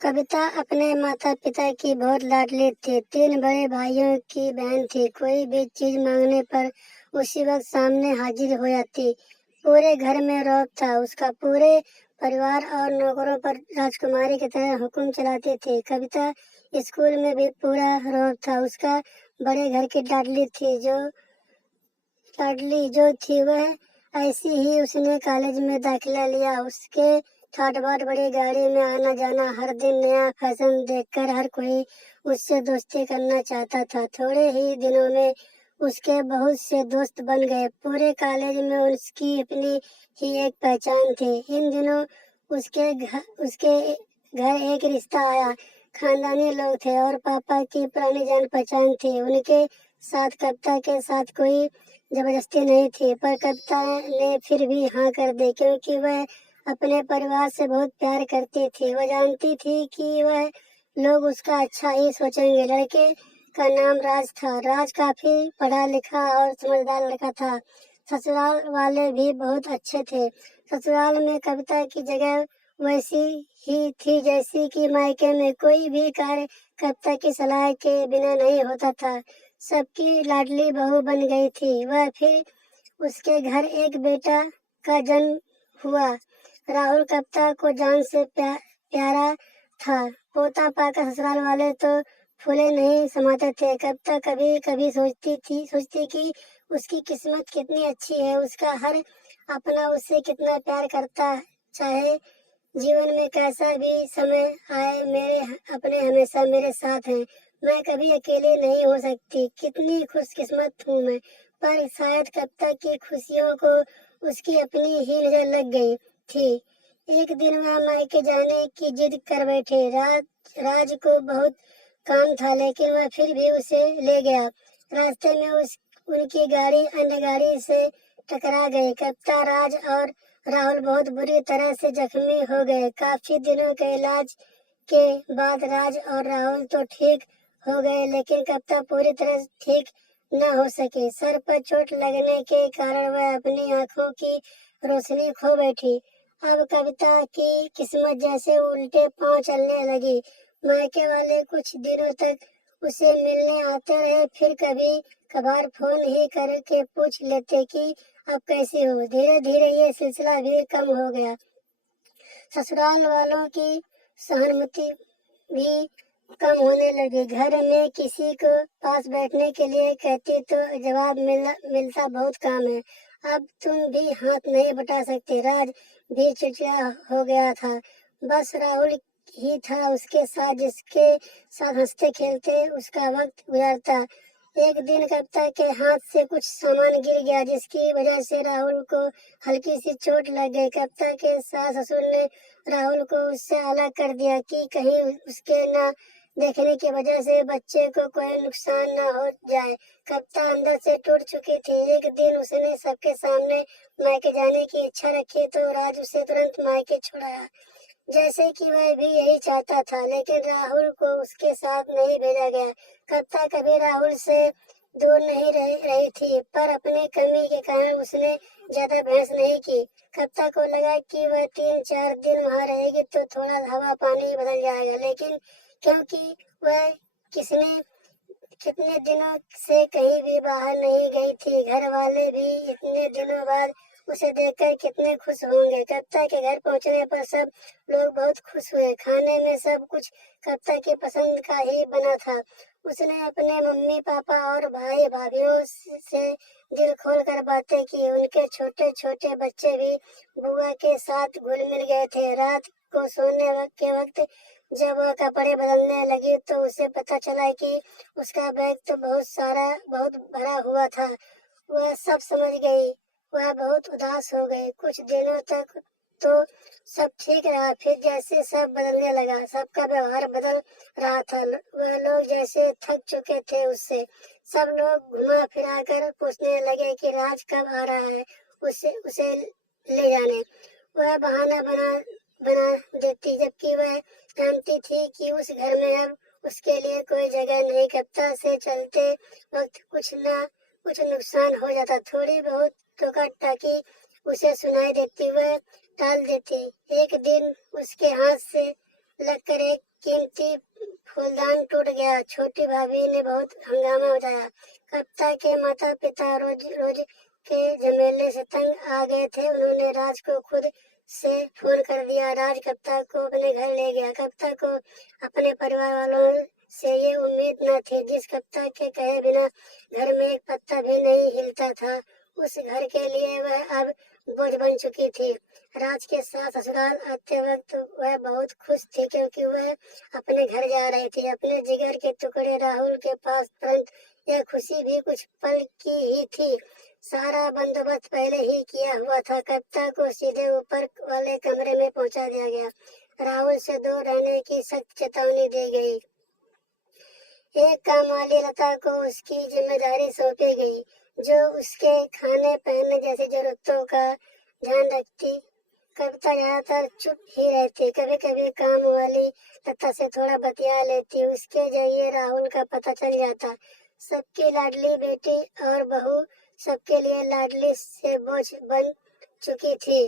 कविता अपने माता पिता की बहुत लाडली थी। 3 बड़े भाइयों की बहन थी। कोई भी चीज मांगने पर उसी वक्त सामने हाजिर हो जाती। पूरे घर में रौब था। उसका पूरे परिवार और नौकरों पर राजकुमारी की तरह हुक्म चलाती थी। कविता स्कूल में भी पूरा रौब था। उसका बड़े घर की लाडली जो थी वह ऐसी ही उसने कॉलेज में दाखिला लिया। उसके ठाट बाट बड़ी गाड़ी में आना जाना, हर दिन नया फैशन देखकर हर कोई उससे दोस्ती करना चाहता था। थोड़े ही दिनों में उसके बहुत से दोस्त बन गए। पूरे कॉलेज में उसकी अपनी ही एक पहचान थी। इन दिनों उसके घर एक रिश्ता आया। खानदानी लोग थे और पापा की पुरानी जान पहचान थी। उनके साथ कविता के साथ कोई जबरदस्ती नहीं थी, पर कविता ने फिर भी हाँ कर दी, क्योंकि वह अपने परिवार से बहुत प्यार करती थी। वह जानती थी कि वह लोग उसका अच्छा ही सोचेंगे। लड़के का नाम राज था। राज काफी पढ़ा लिखा और समझदार लड़का था। ससुराल वाले भी बहुत अच्छे थे। ससुराल में कविता की जगह वैसी ही थी जैसी कि मायके में। कोई भी कार्य कविता की सलाह के बिना नहीं होता था। सबकी लाडली बहू बन गई थी वह। फिर उसके घर एक बेटा का जन्म हुआ। राहुल कविता को जान से प्यारा था। पोता पाकर ससुराल वाले तो फूले नहीं समाते थे। कविता कभी कभी सोचती कि उसकी किस्मत कितनी अच्छी है। उसका हर अपना उससे कितना प्यार करता। चाहे जीवन में कैसा भी समय आए, मेरे अपने हमेशा मेरे साथ हैं। मैं कभी अकेली नहीं हो सकती। कितनी खुशकिस्मत हूँ मैं। पर शायद कविता की खुशियों को उसकी अपनी ही नजर लग गई थी। एक दिन वह मायके जाने की जिद कर बैठे। राज को बहुत काम था, लेकिन वह फिर भी उसे ले गया। रास्ते में उनकी गाड़ी अन्य गाड़ी से टकरा गई। कविता, राज और राहुल बहुत बुरी तरह से जख्मी हो गए। काफी दिनों के इलाज के बाद राज और राहुल तो ठीक हो गए, लेकिन कविता पूरी तरह ठीक न हो सके। सर पर चोट लगने के कारण वह अपनी आंखों की रोशनी खो बैठी। अब कविता की किस्मत जैसे उल्टे पांव चलने लगी। मायके वाले कुछ दिनों तक उसे मिलने आते रहे, फिर कभी कभार फोन ही करके पूछ लेते कि अब कैसी हो। धीरे धीरे ये सिलसिला भी कम हो गया। ससुराल वालों की सहानुभूति भी कम होने लगी। घर में किसी को पास बैठने के लिए कहती तो जवाब मिलता बहुत काम है, अब तुम भी हाथ नहीं बटा सकते। राज भी चिड़चिड़ा हो गया था। बस राहुल ही था उसके साथ, जिसके साथ हंसते खेलते उसका वक्त गुजारता। एक दिन कविता के हाथ से कुछ सामान गिर गया, जिसकी वजह से राहुल को हल्की सी चोट लग गई। कविता के सास ससुर ने राहुल को उससे अलग कर दिया कि कहीं उसके न देखने की वजह से बच्चे को कोई नुकसान न हो जाए। कविता अंदर से टूट चुकी थी। एक दिन उसने सबके सामने मायके जाने की इच्छा रखी तो राज उसे तुरंत मायके छुड़ाया, जैसे कि वह भी यही चाहता था। लेकिन राहुल को उसके साथ नहीं भेजा गया। कविता कभी राहुल से दूर नहीं रही थी, पर अपनी कमी के कारण उसने ज्यादा बहस नहीं की। कविता को लगा कि वह 3-4 दिन वहां रहेगी तो थोड़ा हवा पानी बदल जाएगा, लेकिन क्योंकि वह किसने कितने दिनों से कहीं भी बाहर नहीं गई थी, घर वाले भी इतने दिनों बाद उसे देखकर कितने खुश होंगे। कविता के घर पहुंचने पर सब लोग बहुत खुश हुए। खाने में सब कुछ कविता की पसंद का ही बना था। उसने अपने मम्मी पापा और भाई भाभीियों से दिल खोल कर बातें की। उनके छोटे छोटे बच्चे भी बुआ के साथ घुल मिल गए थे। रात को सोने के वक्त जब वह कपड़े बदलने लगी तो उसे पता चला कि उसका बैग तो बहुत भरा हुआ था। वह सब समझ गई। वह बहुत उदास हो गई। कुछ दिनों तक तो सब ठीक रहा, फिर जैसे सब बदलने लगा। सबका व्यवहार बदल रहा था। वह लोग जैसे थक चुके थे उससे। सब लोग घुमा फिरा कर पूछने लगे कि राज कब आ रहा है उसे उसे ले जाने। वह बहाना बना देती, जबकि वह जानती थी कि उस घर में अब उसके लिए कोई जगह नहीं। कविता से चलते वक्त कुछ नुकसान हो जाता, थोड़ी बहुत टोका टाकी उसे सुनाई देती, वह टाल देती। एक दिन उसके हाथ से लगकर एक कीमती फूलदान टूट गया। छोटी भाभी ने बहुत हंगामा मचाया। कविता के माता पिता रोज रोज के झमेले से तंग आ गए थे। उन्होंने राज को खुद से फोन कर दिया। राज कविता को अपने घर ले गया। कविता को अपने परिवार वालों से ये उम्मीद न थी। जिस कविता के कहे बिना घर में एक पत्ता भी नहीं हिलता था, उस घर के लिए वह अब बोझ बन चुकी थी। राज के साथ ससुराल आते वक्त वह बहुत खुश थी, क्योंकि वह अपने घर जा रही थी, अपने जिगर के टुकड़े राहुल के पास। परंतु यह खुशी भी कुछ पल की ही थी। सारा बंदोबस्त पहले ही किया हुआ था। कविता को सीधे ऊपर वाले कमरे में पहुंचा दिया गया। राहुल से दूर रहने की सख्त चेतावनी दी गई। एक काम वाली लता को उसकी जिम्मेदारी सौंपी गई, जो उसके खाने पहनने जैसी जरूरतों का ध्यान रखती। कविता ज्यादातर चुप ही रहती। कभी कभी काम वाली लता से थोड़ा बतिया लेती। उसके जरिए राहुल का पता चल जाता। सबकी लाडली बेटी और बहू सबके लिए लाडली से बोझ बन चुकी थी।